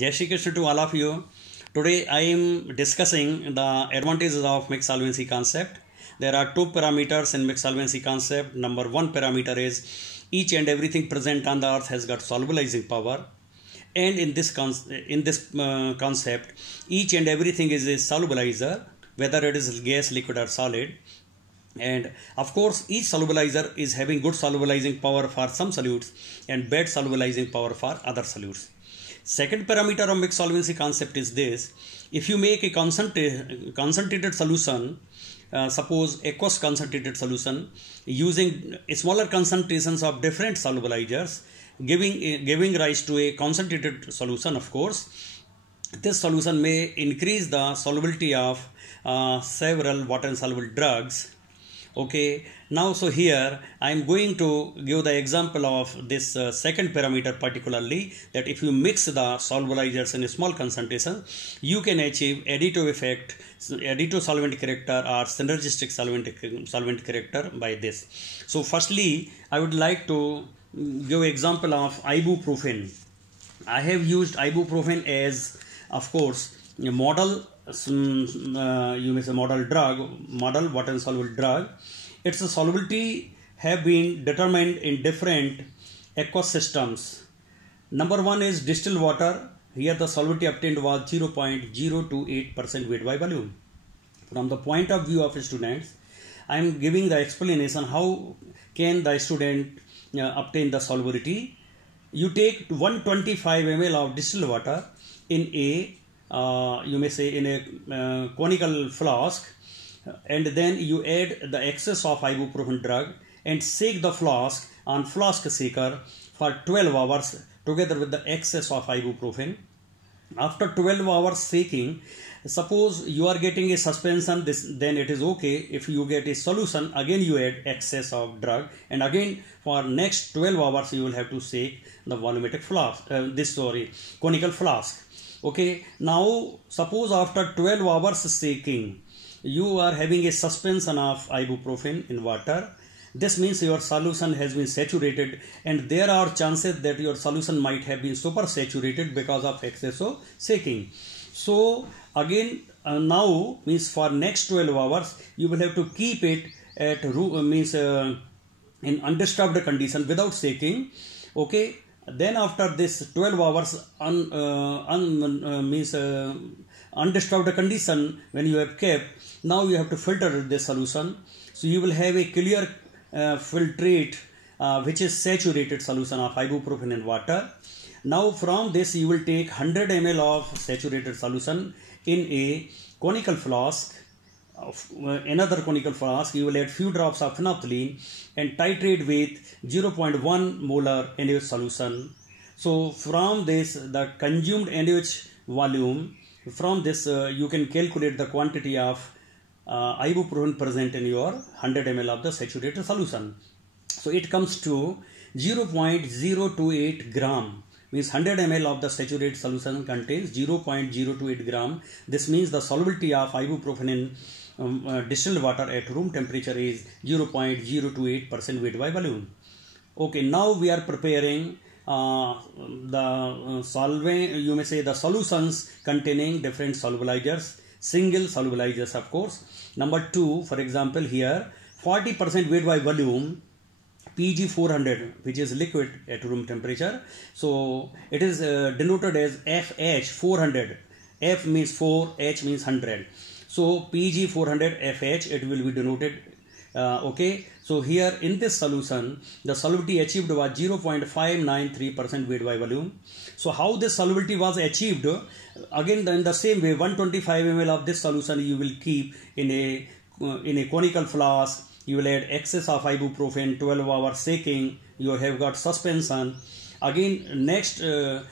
Jai Shri Krishna to all of you. Today I am discussing the advantages of mixed solvency concept. There are two parameters in mixed solvency concept. Number one parameter is each and everything present on the earth has got solubilizing power. And in this concept, each and everything is a solubilizer, whether it is gas, liquid or solid. And of course, each solubilizer is having good solubilizing power for some solutes and bad solubilizing power for other solutes. Second parameter of mixed solvency concept is this: if you make a concentrated solution, suppose aqueous concentrated solution using smaller concentrations of different solubilizers, giving rise to a concentrated solution, of course, this solution may increase the solubility of several water insoluble drugs. Okay, now so here I am going to give the example of this second parameter, particularly that if you mix the solubilizers in a small concentration, you can achieve additive effect, additive solvent character or synergistic solvent character by this. So firstly, I would like to give example of ibuprofen. I have used ibuprofen as, of course, a model, you may say model water insoluble drug. Its solubility have been determined in different aqueous systems. Number one is distilled water. Here the solubility obtained was 0.028% weight by volume. From the point of view of students, I am giving the explanation how can the student obtain the solubility. You take 125 ml of distilled water in a you may say in a conical flask, and then you add the excess of ibuprofen drug and shake the flask on flask shaker for 12 hours together with the excess of ibuprofen. After 12 hours shaking, suppose you are getting a suspension, then it is okay. If you get a solution, again you add excess of drug, and again for next 12 hours you will have to shake the volumetric flask, conical flask. Okay, now suppose after 12 hours shaking, you are having a suspension of ibuprofen in water. This means your solution has been saturated, and there are chances that your solution might have been super saturated because of excess of shaking. So again, now means for next 12 hours you will have to keep it at in undisturbed condition without shaking. Okay, then after this 12 hours undisturbed condition when you have kept, now you have to filter this solution. So you will have a clear filtrate which is saturated solution of ibuprofen in water. Now from this you will take 100 ml of saturated solution in a conical flask. Another conical flask, you will add few drops of phenolphthalein and titrate with 0.1 molar NaOH solution. So from this, the consumed NaOH volume, from this you can calculate the quantity of ibuprofen present in your 100 ml of the saturated solution. So it comes to 0.028 gram. Means 100 ml of the saturated solution contains 0.028 gram. This means the solubility of ibuprofen in distilled water at room temperature is 0.028% weight by volume. Okay, now we are preparing the solvent, you may say the solutions containing different solubilizers, single solubilizers, of course. Number two, for example, here 40% weight by volume Pg400, which is liquid at room temperature. So it is denoted as FH400. F means 4, H means 100. So Pg400 FH, it will be denoted. Okay, so here in this solution, the solubility achieved was 0.593% weight by volume. So how this solubility was achieved? Again, in the same way, 125 ml of this solution you will keep in a conical flask. You will add excess of ibuprofen, 12 hours shaking, you have got suspension. Again, next 12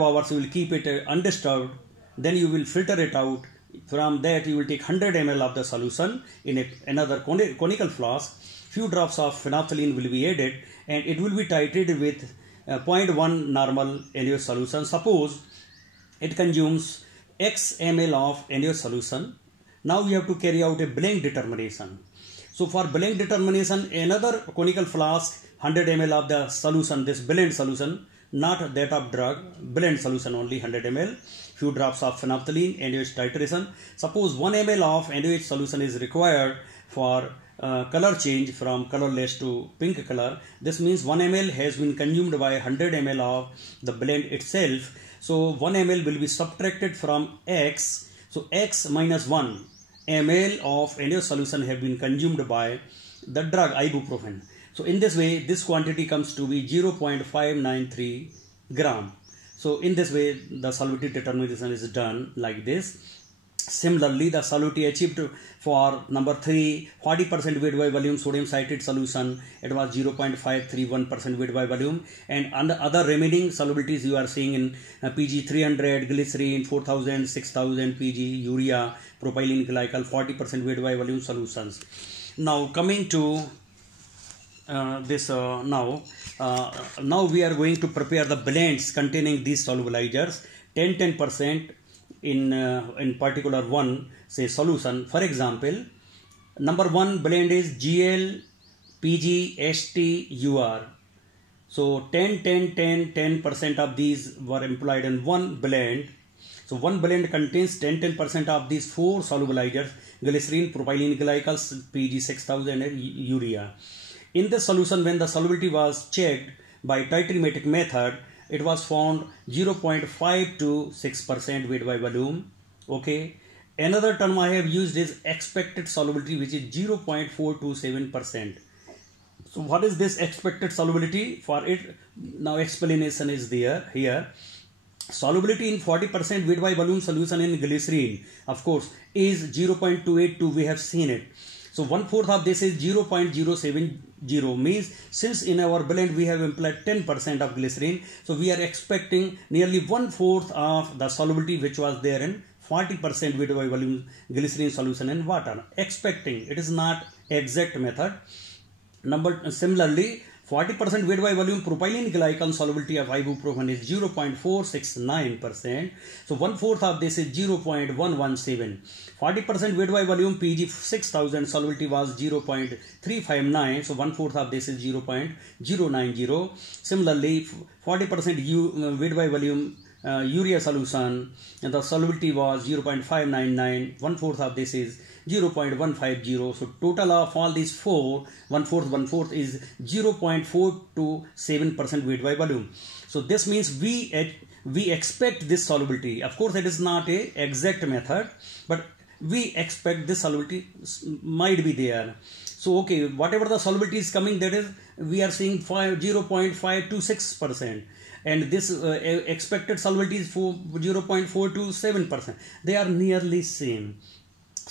hours you will keep it undisturbed. Then you will filter it out. From that you will take 100 ml of the solution in another conical flask. Few drops of phenolphthalein will be added, and it will be titrated with 0.1 normal NaOH solution. Suppose it consumes X ml of NaOH solution. Now you have to carry out a blend determination. So for blend determination, another conical flask, 100 ml of the solution, this blend solution, not that of drug. Blend solution only 100 ml. Few drops of phenolphthalein, NaOH titration. Suppose 1 ml of NaOH solution is required for color change from colorless to pink color. This means 1 ml has been consumed by 100 ml of the blend itself. So 1 ml will be subtracted from X. So X minus 1 ml of NaOH solution have been consumed by the drug ibuprofen. So in this way, this quantity comes to be 0.593 gram. So in this way, the solubility determination is done like this. Similarly, the solubility achieved for number 3, 40% weight by volume sodium citrate solution, it was 0.531% weight by volume, and on the other remaining solubilities you are seeing in PG 300, glycerin 4000, 6000, PG, urea, propylene glycol, 40% weight by volume solutions. Now coming to now we are going to prepare the blends containing these solubilizers 10% in particular one say solution. For example, number 1 blend is GL PG ST UR. So 10% of these were employed in one blend. So one blend contains 10% of these 4 solubilizers: glycerin, propylene glycols, PG 6000 and urea. In the solution, when the solubility was checked by titrimetric method, it was found 0.526% weight by volume. Okay. Another term I have used is expected solubility, which is 0.427%. So what is this expected solubility? For it, now explanation is there here. Solubility in 40% weight by volume solution in glycerin, of course, is 0.282. We have seen it. So 1/4 of this is 0.070, means since in our blend we have employed 10% of glycerin, so we are expecting nearly 1/4 of the solubility which was there in 40% weight by volume glycerin solution in water. Expecting, it is not exact method. Similarly, 40% weight by volume propylene glycol solubility of ibuprofen is 0.469%. So 1/4 of this is 0.117. 40% weight by volume PG 6000 solubility was 0.359. So 1/4 of this is 0.090. Similarly, 40% weight by volume urea solution, and the solubility was 0.599. 1/4 of this is 0.150. So total of all these 4, 1/4 is 0.427% weight by volume. So this means we expect this solubility. Of course, it is not a exact method, but we expect this solubility might be there. So okay, whatever the solubility is coming, that is we are seeing 0.526%. And this expected solubility is 0.427%. They are nearly same.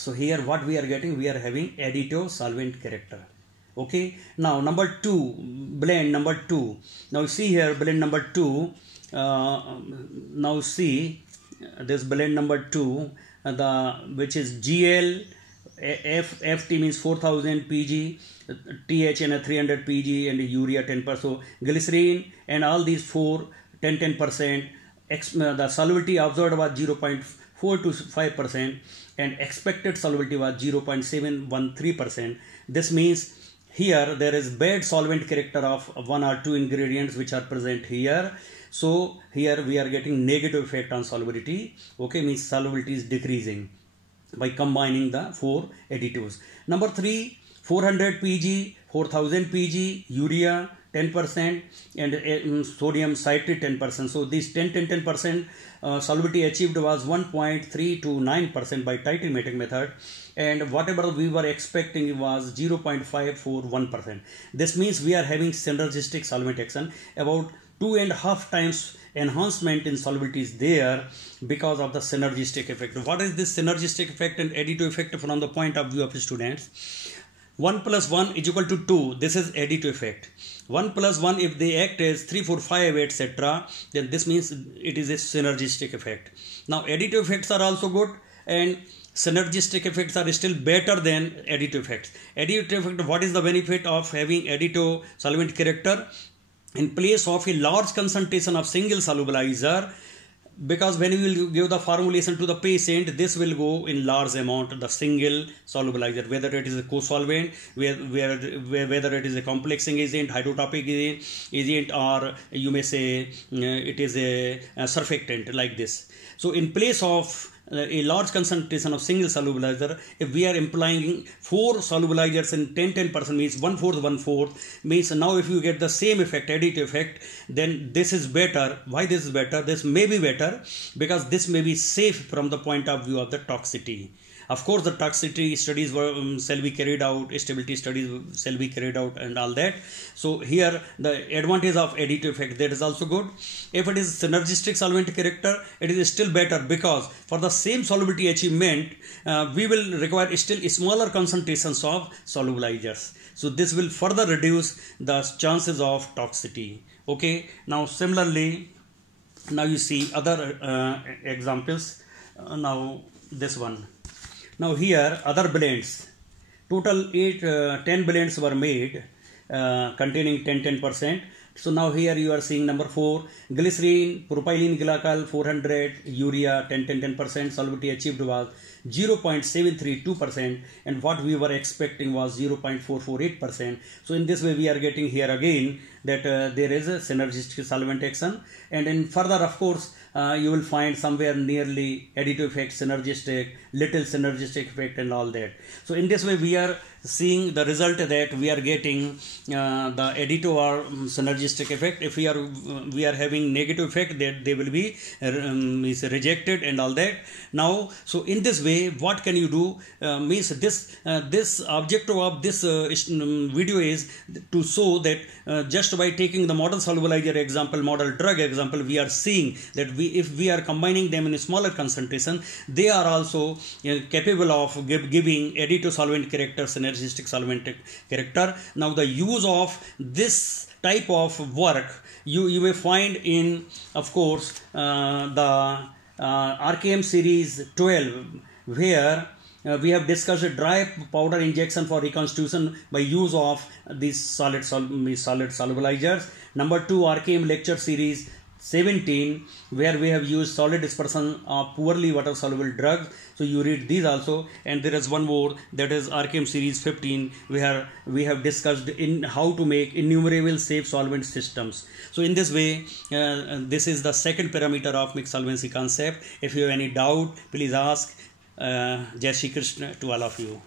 So here what we are getting, we are having additive solvent character. Okay. Now number 2, blend number 2. Now see here blend number 2. Now see this blend number 2, which is GL, FT means 4000 PG, THN 300 PG, and urea 10%. So glycerin and all these 4 10%. The solubility observed was 0.425%, and expected solubility was 0.713%. This means here there is bad solvent character of 1 or 2 ingredients which are present here. So here we are getting negative effect on solubility. Okay, means solubility is decreasing by combining the 4 additives. Number 3, 400 PG, 4000 PG, urea 10%, and sodium citrate 10%. So this 10% solubility achieved was 1.329% by titrimetric method, and whatever we were expecting was 0.541%. This means we are having synergistic solvent action. About 2.5 times enhancement in solubility is there because of the synergistic effect. What is this synergistic effect and additive effect from the point of view of students? 1 plus 1 is equal to 2. This is additive effect. 1 plus 1, if they act as 3, 4, 5, etc., then this means it is a synergistic effect. Now additive effects are also good, and synergistic effects are still better than additive effects. Additive effect, what is the benefit of having additive solvent character? In place of a large concentration of single solubilizer, because when we will give the formulation to the patient, this will go in large amount, the single solubilizer, whether it is a co-solvent, whether it is a complexing agent, hydrotropic agent, or you may say it is a surfactant like this. So in place of a large concentration of single solubilizer, if we are implying 4 solubilizers in 10% means 1/4 means now if you get the same effect, additive effect, then this is better. Why this is better? This may be better because this may be safe from the point of view of the toxicity. Of course, the toxicity studies shall be carried out, stability studies shall be carried out, and all that. So here the advantage of additive effect, that is also good. If it is synergistic solvent character, it is still better because for the same solubility achievement, we will require still smaller concentrations of solubilizers. So this will further reduce the chances of toxicity. Okay. Now similarly, now you see other examples. Now this one. Now here other blends, total 10 blends were made containing 10%. So now here you are seeing number 4, glycerine, propylene glycol 400, urea 10%, solubility achieved was 0.732%, and what we were expecting was 0.448%. So in this way we are getting here again that there is a synergistic solvent action, and in further of course you will find somewhere nearly additive effect, synergistic, little synergistic effect, and all that. So in this way we are seeing the result that we are getting the additive or synergistic effect. If we are having negative effect, that they will be is rejected and all that. Now so in this way what can you do, means this objective of this video is to show that just by taking the model solubilizer example, model drug example, we are seeing that if we are combining them in a smaller concentration, they are also capable of giving additive solvent character, synergistic solvent character. Now the use of this type of work you may find in, of course, the RKM series 12, where we have discussed a dry powder injection for reconstitution by use of these solid solubilizers. Number 2, RKM lecture series 17, where we have used solid dispersion of poorly water soluble drugs. So you read these also. And there is one more, that is RKM series 15, where we have discussed in how to make innumerable safe solvent systems. So in this way, this is the second parameter of mixed solvency concept. If you have any doubt, please ask. Jai Shri Krishna to all of you.